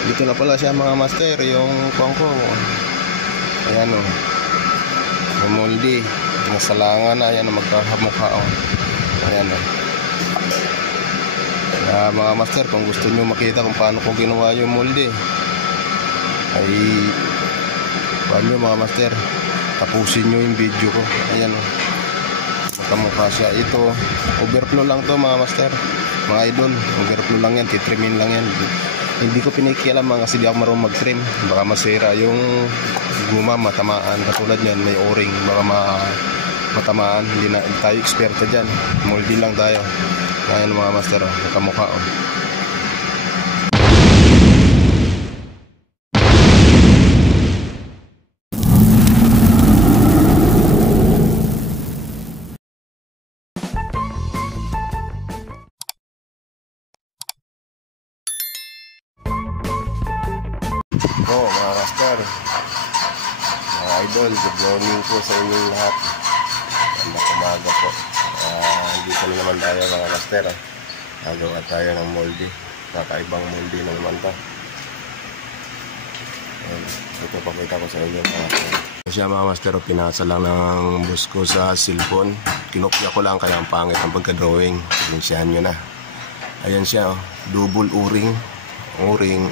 Dito na pala siya mga master, yung kongko. Ayan o. Moldy. Nasalangan na. Ayan o, magkahamukha o. Ayan o. Mga master, kung gusto nyo makita kung paano ko ginawa yung moldy, ay paano nyo mga master, tapusin nyo yung video ko. Ayan o. Magkamukha siya. Ito, overflow lang to mga master, mga idol. Overflow lang yan, titrimin lang yan. Hindi ko pinikialaman kasi di ako marunong mag-trim. Baka masira yung guma, matamaan. Katulad yan, may o-ring, baka matamaan. Hindi tayo eksperto dyan. Moldy lang tayo. Ngayon mga master, nakamukha o. Mga master, mga idol, good morning po sa inyong lahat. Magandang umaga po. Dito na naman tayo mga master. Nagawa tayo ng moldy. Kakaibang moldy na naman to. Ito pakita ko sa inyo mga master. Siya mga master, pinasa lang ng boss ko sa cellphone. Kinopya ko lang kaya ang pangit ang pagka-drawing. Pinsiyahan nyo na. Ayan siya, double o-ring. O-ring.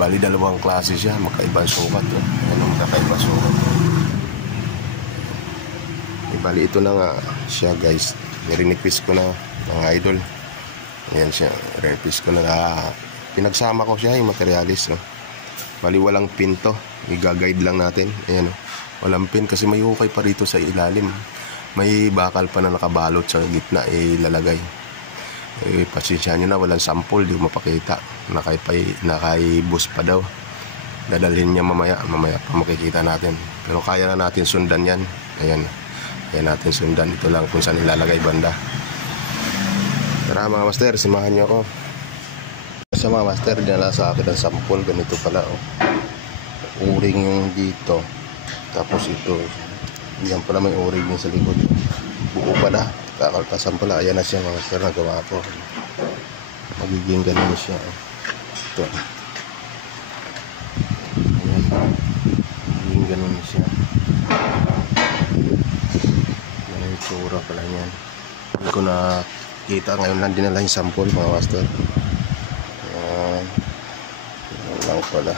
Bali dalawang klase siya, magkaibang sukat. Anong magkakaibang sukat? Bali ito na nga siya guys. Rinipis ko na mga idol. Ayan siya, rinipis ko na. Pinagsama ko siya yung materialis. Bali walang pin to. I-guide lang natin. Ayan, walang pin kasi may hukay pa rito sa ilalim. May bakal pa na nakabalot sa gitna ilalagay. Pasensya nyo na, walang sample, di ko mapakita. Nakaibus pa daw. Dadalhin niya mamaya pa makikita natin. Pero kaya na natin sundan yan. Ayan, kaya natin sundan. Ito lang kung saan ilalagay banda. Tara mga master, simahan nyo ako. Sa mga master, dinala sa akin ang sample. Ganito pala oh. O-ring yung dito. Tapos ito, yan pala may o-ring yung sa likod. Buo pala. Kakaltasan pala. Ayan na siya mga master, nagawa ko. Magiging ganun siya. Ito. Ayan. Magiging ganun siya. Yan yung tsura pala yan. Hindi ko nakita. Ngayon lang dinala yung sample mga master. Ayan. Yan lang pala.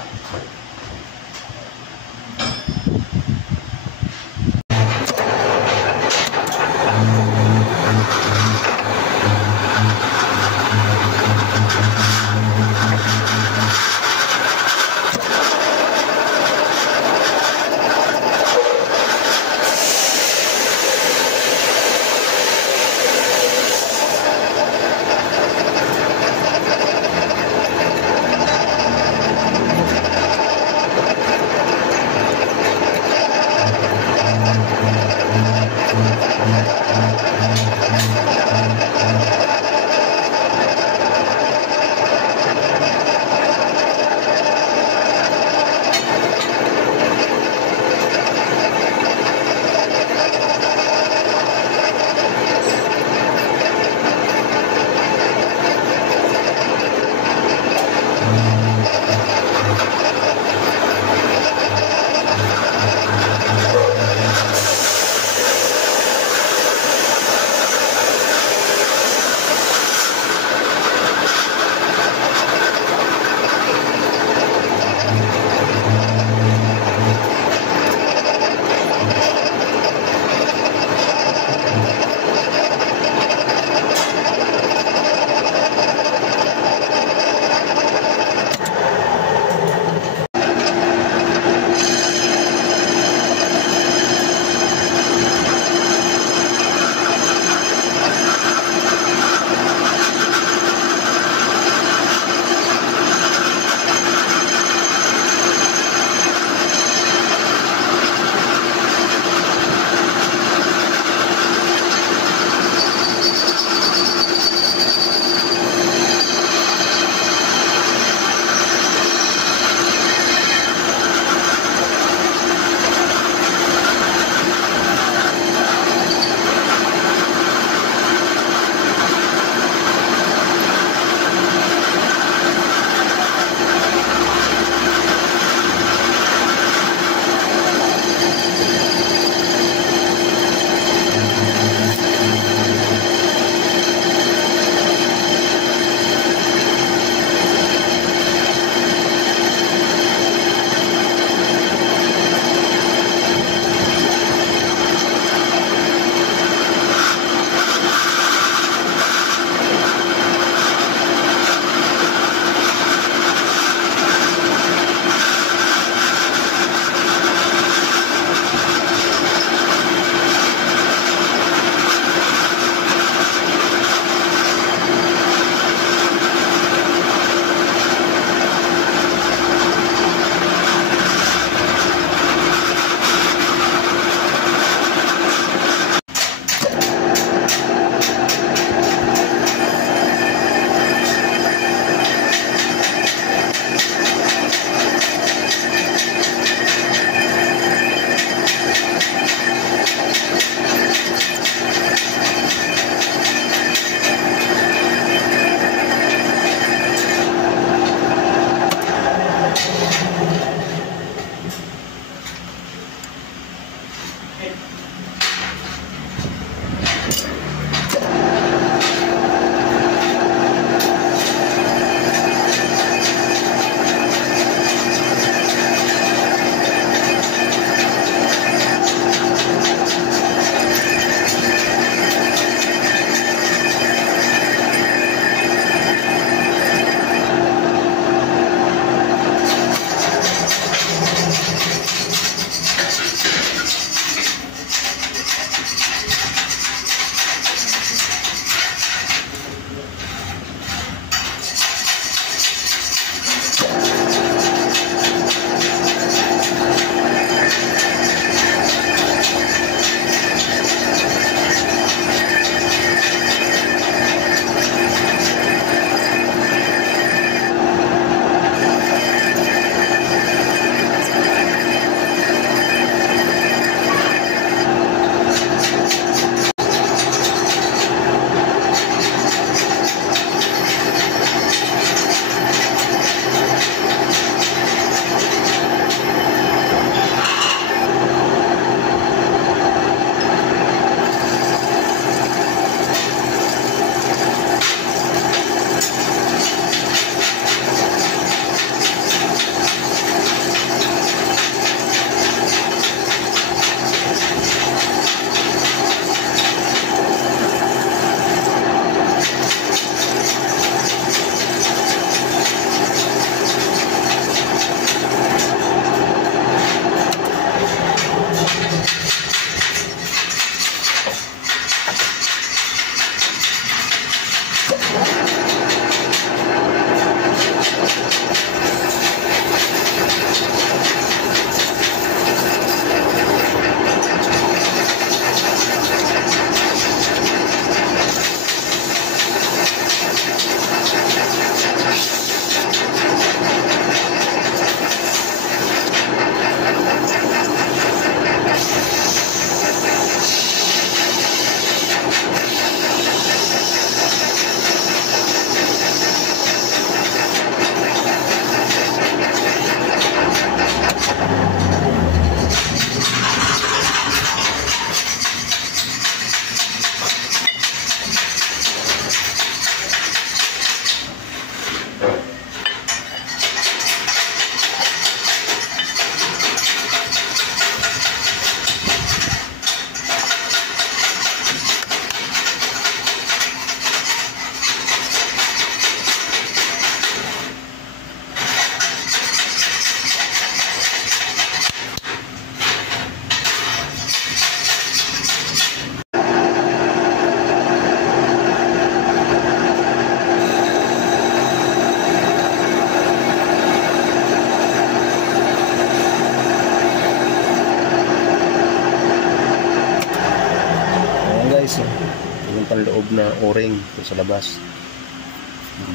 na o-ring sa labas.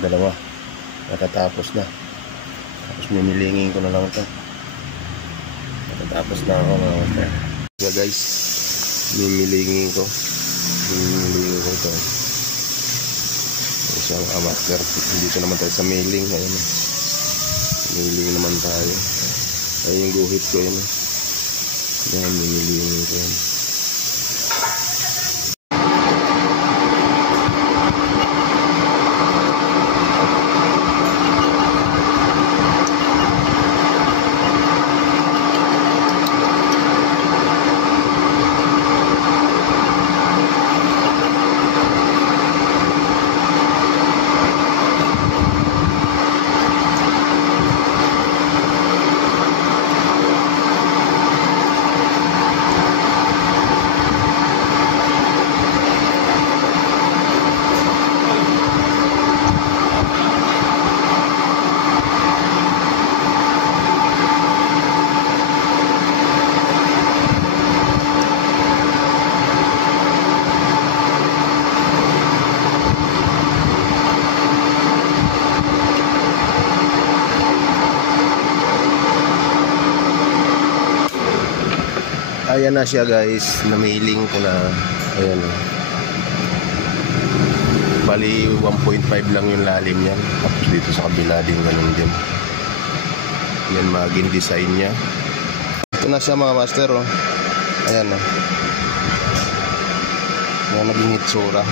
Dalawa. Natatapos na. Tapos minilingin ko na lang ito. Natatapos na ako mga master. So guys, mimilingin ko. Mimilingin ko ito. Isang master. Dito naman tayo sa mailing. Ayun. Mailing naman tayo. Ayun yung guhit ko yun. Yan, mimilingin ko yan. Ayan na siya guys, namailing ko na. Ayan. Bali 1.5 lang yung lalim niyan. Tapos dito sa kabila din ganun din. Yan maging design niya. Ito na siya mga master oh. Ayan oh. Yan naging hitsura.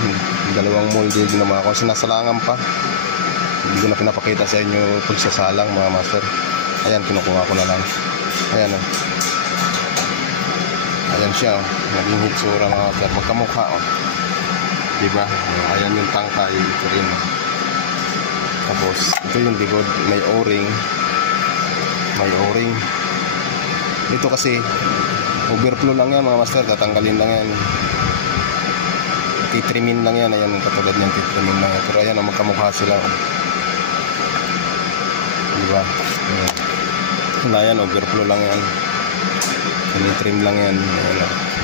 Dalawang molded na mga ako. Sinasalangan pa. Hindi ko na pinapakita sa inyo pagsasalang mga master. Ayan, kinukuha ko na lang. Ayan oh. Ayan siya oh. Naging hitsura mga master. Magkamukha oh. Diba? Ayan yung tangkay. Ito rin oh. Tapos ito yung likod. May o-ring. May o-ring. Ito kasi overflow lang yan mga master. Tatanggalin lang yan. Titrimin lang yan. Ayan katulad ng titrimin lang yan. Pero ayan oh, magkamukha sila oh. Diba? Ayan. Overflow lang yan. Trim lang yan. Ayan oh.